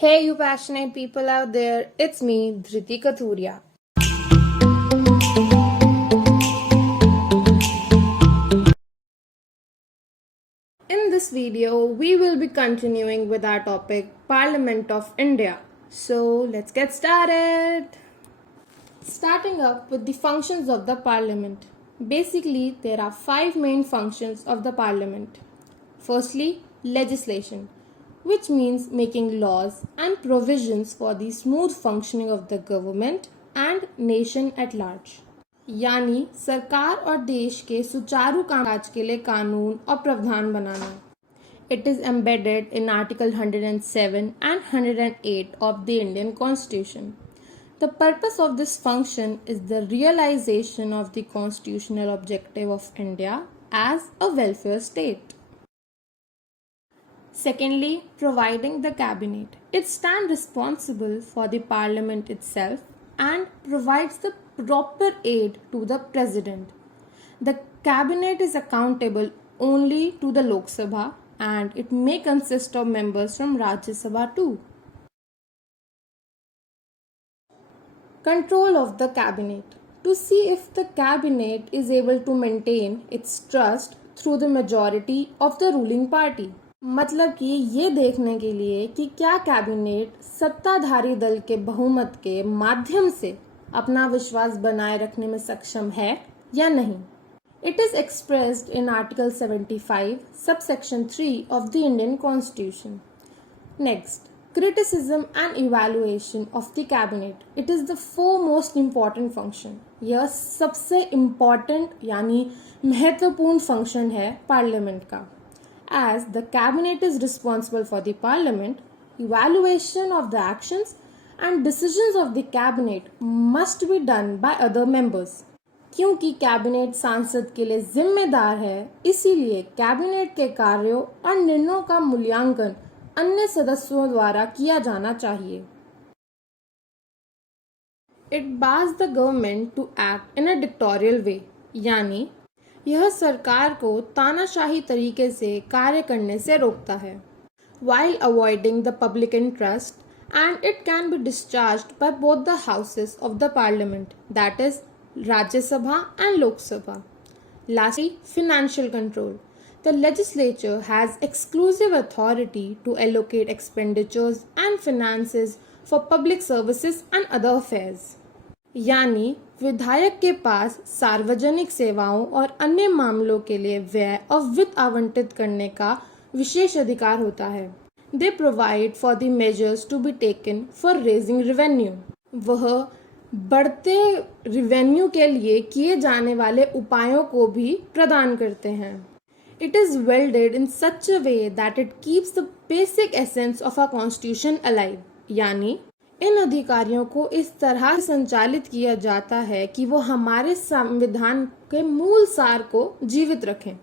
Hey, you passionate people out there, it's me, Dhriti Kathuria. In this video, we will be continuing with our topic Parliament of India. So, let's get started. Starting up with the functions of the Parliament. Basically, there are 5 main functions of the Parliament. Firstly, legislation, which means making laws and provisions for the smooth functioning of the government and nation at large. यानी सरकार और देश के सुचारू कामकाज के लिए कानून और प्रावधान बनाना. It is embedded in Article 107 and 108 of the Indian Constitution. The purpose of this function is the realization of the constitutional objective of India as a welfare state. Secondly, providing the cabinet. It stands responsible for the parliament itself and provides the proper aid to the president. The cabinet is accountable only to the Lok Sabha and it may consist of members from Rajya Sabha too. Control of the cabinet. To see if the cabinet is able to maintain its trust through the majority of the ruling party. मतलब कि ये देखने के लिए कि क्या cabinet सत्ताधारी दल के बहुमत के माध्यम से अपना विश्वास बनाए रखने में सक्षम है या नहीं. It is expressed in Article 75, subsection 3 of the Indian Constitution. Next, criticism and evaluation of the cabinet. It is the foremost important function. यह सबसे important यानी महत्वपूर्ण फंक्शन है पार्लियामेंट का. As the cabinet is responsible for the parliament, evaluation of the actions and decisions of the cabinet must be done by other members. क्योंकि cabinet सांसद के लिए जिम्मेदार है, इसीलिए कैबिनेट के कार्यों और निर्णयों का मूल्यांकन अन्य सदस्यों द्वारा किया जाना चाहिए. It bars the government to act in a dictatorial way, यानी यह सरकार को तानाशाही तरीके से कार्य करने से रोकता है. While avoiding the public interest, and it can be discharged by both the houses of the parliament, that is Rajya Sabha and Lok Sabha. Lastly, financial control. The legislature has exclusive authority to allocate expenditures and finances for public services and other affairs. यानी विधायक के पास सार्वजनिक सेवाओं और अन्य मामलों के लिए व्यय और वित्त आवंटित करने का विशेष अधिकार होता है. They provide for the measures to be taken for raising revenue. वह बढ़ते रेवेन्यू के लिए किए जाने वाले उपायों को भी प्रदान करते हैं. It is wielded in such a way that it keeps the basic essence of our constitution alive. यानी इन अधिकारियों को इस तरह संचालित किया जाता है कि वो हमारे संविधान के मूल सार को जीवित रखें.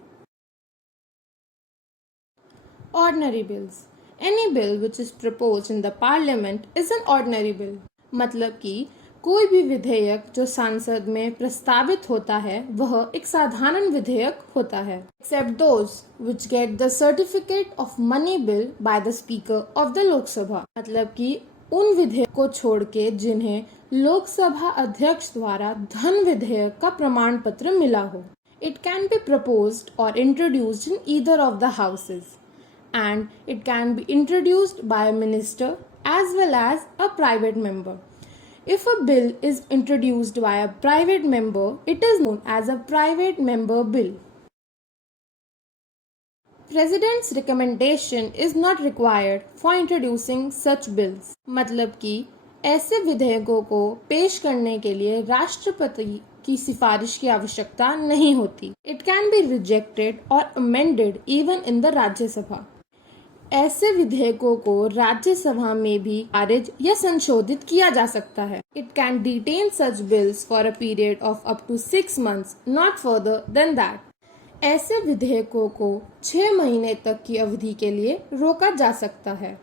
Ordinary bills. Any bill which is proposed in the parliament is an ordinary bill. मतलब कि कोई भी विधेयक जो संसद में प्रस्तावित होता है वह एक साधारण विधेयक होता है. Except those which get the certificate of money bill by the speaker of the Lok Sabha. मतलब कि उन विधेयक को छोड़ के जिन्हें लोकसभा अध्यक्ष द्वारा धन विधेयक का प्रमाण पत्र मिला हो. It can be proposed or introduced in either of the houses and it can be introduced by a minister as well as a private member. If a bill is introduced by a private member, it is known as a private member bill. President's recommendation is not required for introducing such bills. मतलब कि ऐसे विधेयकों को पेश करने के लिए राष्ट्रपति की सिफारिश की आवश्यकता नहीं होती. It can be rejected or amended even in the राज्य सभा. ऐसे विधेयकों को राज्यसभा में भी खारिज या संशोधित किया जा सकता है. It can detain such bills for a period of up to 6 months, not further than that. ऐसे विधेयकों को 6 महीने तक की अवधि के लिए रोका जा सकता है.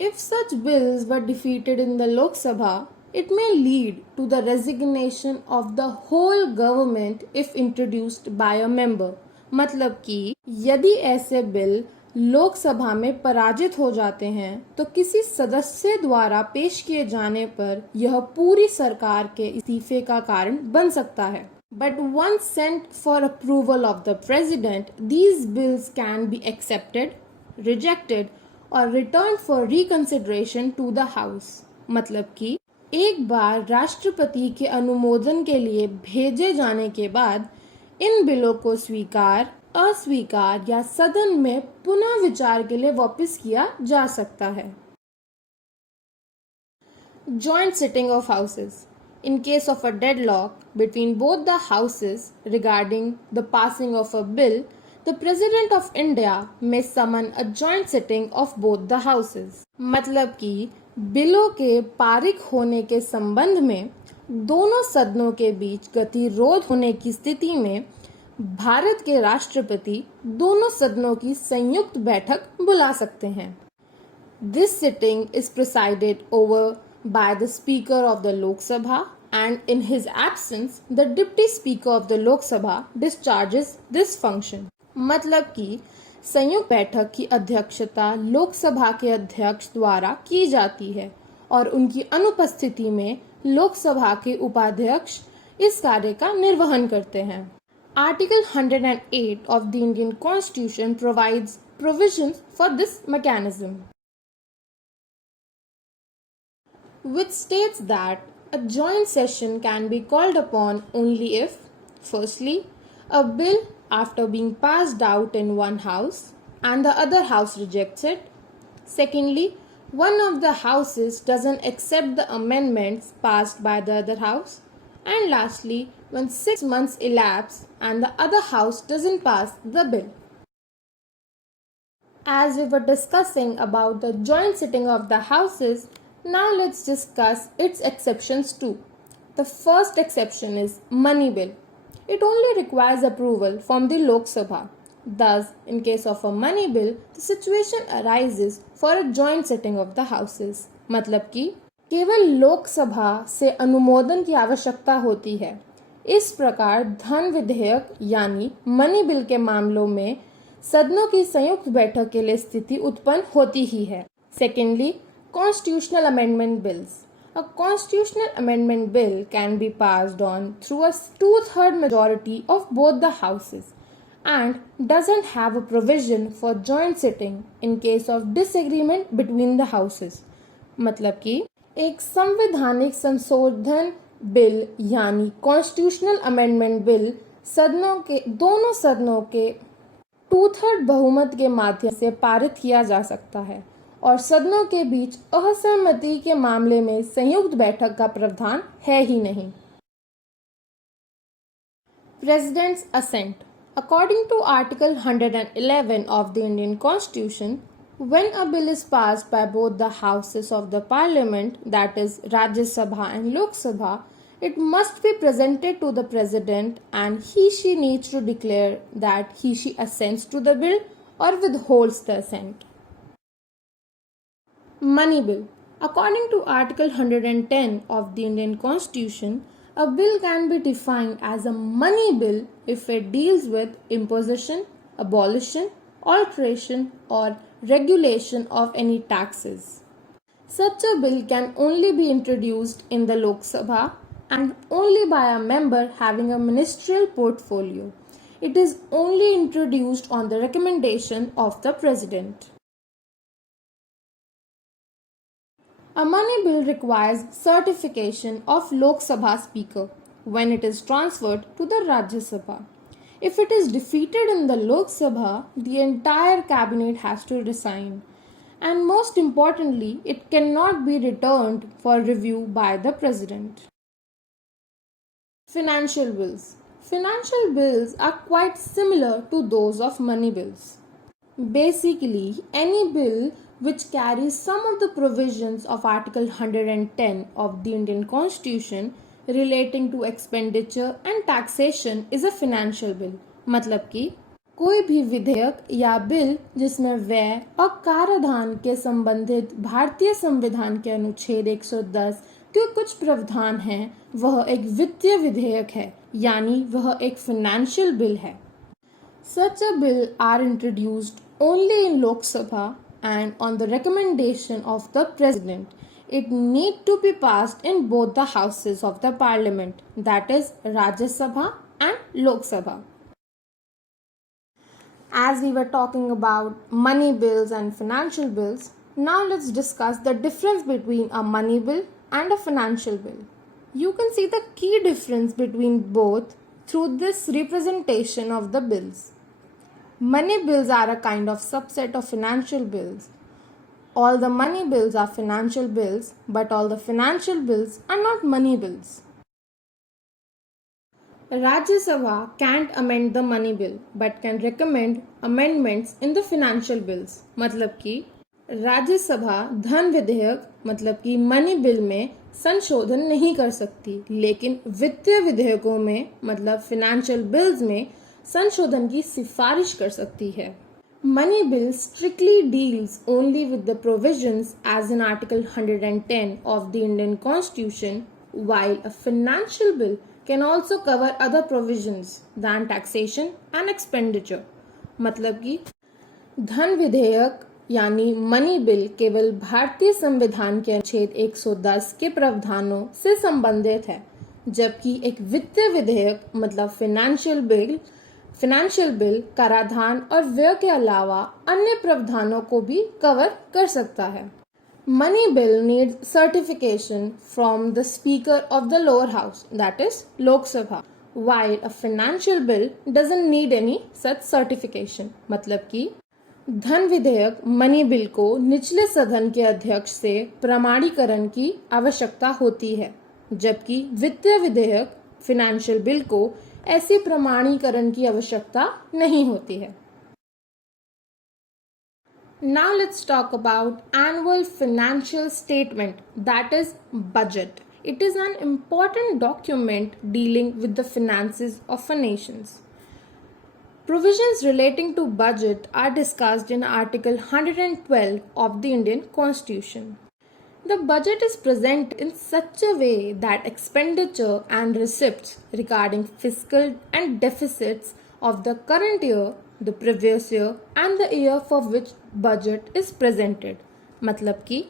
If such bills were defeated in the Lok Sabha, it may lead to the resignation of the whole government if introduced by a member. मतलब कि यदि ऐसे बिल लोकसभा में पराजित हो जाते हैं तो किसी सदस्य द्वारा पेश किए जाने पर यह पूरी सरकार के इस्तीफे का कारण बन सकता है। But once sent for approval of the president, these bills can be accepted, rejected or returned for reconsideration to the house। मतलब कि एक बार राष्ट्रपति के अनुमोदन के लिए भेजे जाने के बाद इन बिलों को स्वीकार, अस्वीकार या सदन में पुनः विचार के लिए वापस किया जा सकता है। Joint sitting of houses। In case of a deadlock between both the houses regarding the passing of a bill, the President of India may summon a joint sitting of both the houses। मतलब कि बिलों के पारित होने के संबंध में दोनों सदनों के बीच गतिरोध होने की स्थिति में भारत के राष्ट्रपति दोनों सदनों की संयुक्त बैठक बुला सकते हैं। This sitting is presided over by the Speaker of the Lok Sabha, and in his absence, the Deputy Speaker of the Lok Sabha discharges this function। मतलब कि संयुक्त बैठक की अध्यक्षता लोकसभा के अध्यक्ष द्वारा की जाती है और उनकी अनुपस्थिति में लोकसभा के उपाध्यक्ष इस कार्य का निर्वहन करते हैं। Article 108 of the Indian Constitution provides provisions for this mechanism, which states that a joint session can be called upon only if, firstly, a bill after being passed out in one house and the other house rejects it, secondly, one of the houses doesn't accept the amendments passed by the other house, and lastly, when 6 months elapse and the other house doesn't pass the bill। As we were discussing about the joint sitting of the houses, now let's discuss its exceptions too। The first exception is money bill। It only requires approval from the Lok Sabha। Thus, in case of a money bill, the situation arises for a joint sitting of the houses। मतलब कि केवल लोकसभा से अनुमोदन की आवश्यकता होती है। इस प्रकार धन विधेयक यानी मनी बिल के मामलों में सदनों की संयुक्त बैठक के लिए स्थिति उत्पन्न होती ही है। Secondly, constitutional amendment bills। A constitutional amendment bill can be passed on through a two-third majority of both the houses and doesn't have a provision for joint sitting in case of disagreement between the houses। मतलब कि एक संवैधानिक संशोधन bill यानी constitutional amendment bill दोनों सदनों के 2/3 बहुमत के माध्यम से पारित किया जा सकता है और सदनों के बीच असहमति के मामले में संयुक्त बैठक का प्रावधान है ही नहीं। President's assent। According to Article 111 of the Indian Constitution, when a bill is passed by both the houses of the Parliament, that is Rajya Sabha and Lok Sabha, it must be presented to the President and he/she needs to declare that he/she assents to the bill or withholds the assent। Money bill। According to Article 110 of the Indian Constitution, a bill can be defined as a money bill if it deals with imposition, abolition, alteration or regulation of any taxes। Such a bill can only be introduced in the Lok Sabha and only by a member having a ministerial portfolio। It is only introduced on the recommendation of the President। A money bill requires certification of Lok Sabha Speaker when it is transferred to the Rajya Sabha। If it is defeated in the Lok Sabha, the entire cabinet has to resign, and most importantly, it cannot be returned for review by the President। Financial bills। Financial bills are quite similar to those of money bills। Basically, any bill which carries some of the provisions of Article 110 of the Indian Constitution relating to expenditure and taxation is a financial bill। मतलब कि कोई भी विधेयक या bill जिसमें व्यय और कराधान के संबंधित भारतीय संविधान के अनुच्छेद 110 के कुछ प्रावधान हैं, वह एक वित्तीय विधेयक है, यानी वह एक फाइनेंशियल बिल है। Such a bill are introduced only in Lok Sabha and on the recommendation of the President. It need to be passed in both the houses of the Parliament, that is Rajya Sabha and Lok Sabha. As we were talking about money bills and financial bills, now let's discuss the difference between a money bill and a financial bill. You can see the key difference between both through this representation of the bills. Money bills are a kind of subset of financial bills. All the money bills are financial bills, but all the financial bills are not money bills. Rajya Sabha can't amend the money bill but can recommend amendments in the financial bills. मतलब कि राज्य सभा धन विधेयक मतलब कि money bill में संशोधन नहीं कर सकती, लेकिन वित्तीय विधेयकों में मतलब फिनेंशियल बिल्स में संशोधन की सिफारिश कर सकती है. Money bill strictly deals only with the provisions as in Article 110 of the Indian Constitution, while a financial bill can also cover other provisions than taxation and expenditure. मतलब कि धन विधेयक यानी मनी बिल केवल भारतीय संविधान के अनुच्छेद 110 के प्रावधानों से संबंधित है, जबकि एक वित्तीय विधेयक मतलब फिनेंशियल बिल कराधान और व्यय के अलावा अन्य प्रावधानों को भी कवर कर सकता है. Money bill needs certification from the Speaker of the lower house, that is Lok Sabha, while a financial bill doesn't need any such certification. मतलब कि धन विधेयक मनी बिल को निचले सदन के अध्यक्ष से प्रमाणीकरण की आवश्यकता होती है, जबकि वित्तीय विधेयक फिनेंशियल बिल को ऐसी प्रमाणीकरण की आवश्यकता नहीं होती है. Now let's talk about annual financial statement, that is budget. It is an important document dealing with the finances of a nation. Provisions relating to budget are discussed in Article 112 of the Indian Constitution. The budget is presented in such a way that expenditure and receipts regarding fiscal and deficits of the current year, the previous year and the year for which budget is presented. मतलब कि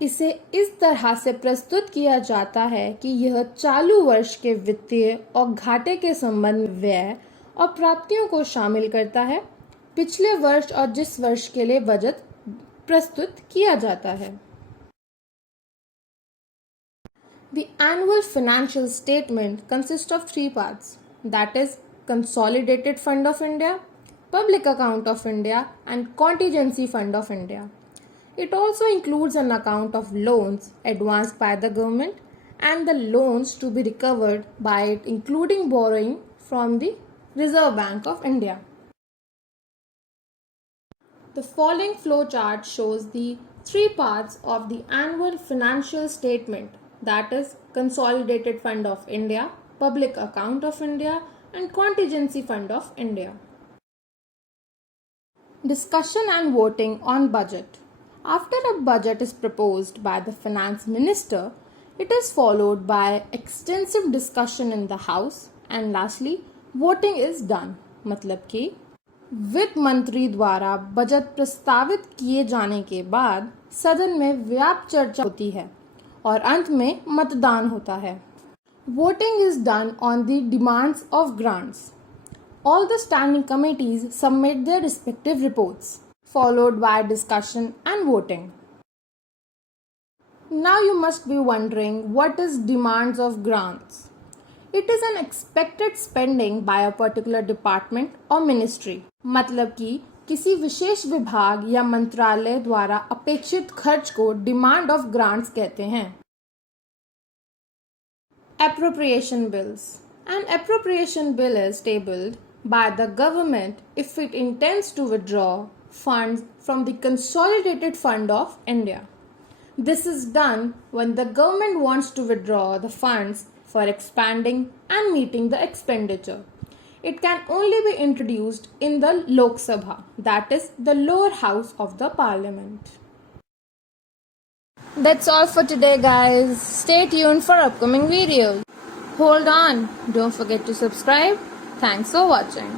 इसे इस तरह से प्रस्तुत किया जाता है कि यह चालू वर्ष के वित्तीय और घाटे के संबंध में व्यय और प्राप्तियों को शामिल करता है, पिछले वर्ष और जिस वर्ष के लिए बजट प्रस्तुत किया जाता है. The annual financial statement consists of three parts, that is Consolidated Fund of India, Public Account of India and Contingency Fund of India. It also includes an account of loans advanced by the government and the loans to be recovered by it, including borrowing from the Reserve Bank of India. The following flowchart shows the three parts of the annual financial statement, that is Consolidated Fund of India, Public Account of India and Contingency Fund of India. Discussion and voting on budget. After a budget is proposed by the finance minister, it is followed by extensive discussion in the house and lastly voting is done. मतलब कि वित्त मंत्री द्वारा budget प्रस्तावित किए जाने के बाद सदन में व्यापक चर्चा होती है और अंत में मतदान होता है. Voting is done on the demands of grants. All the standing committees submit their respective reports, followed by discussion and voting. Now you must be wondering what is demands of grants. It is an expected spending by a particular department or ministry. मतलब कि किसी विशेष विभाग या मंत्रालय द्वारा अपेक्षित खर्च को डिमांड ऑफ ग्रांट्स कहते हैं. Appropriation bills. An appropriation bill is tabled by the government if it intends to withdraw funds from the Consolidated Fund of India. This is done when the government wants to withdraw the funds for expanding and meeting the expenditure. It can only be introduced in the Lok Sabha, that is the lower house of the parliament. That's all for today, guys. Stay tuned for upcoming videos. Hold on, don't forget to subscribe. Thanks for watching.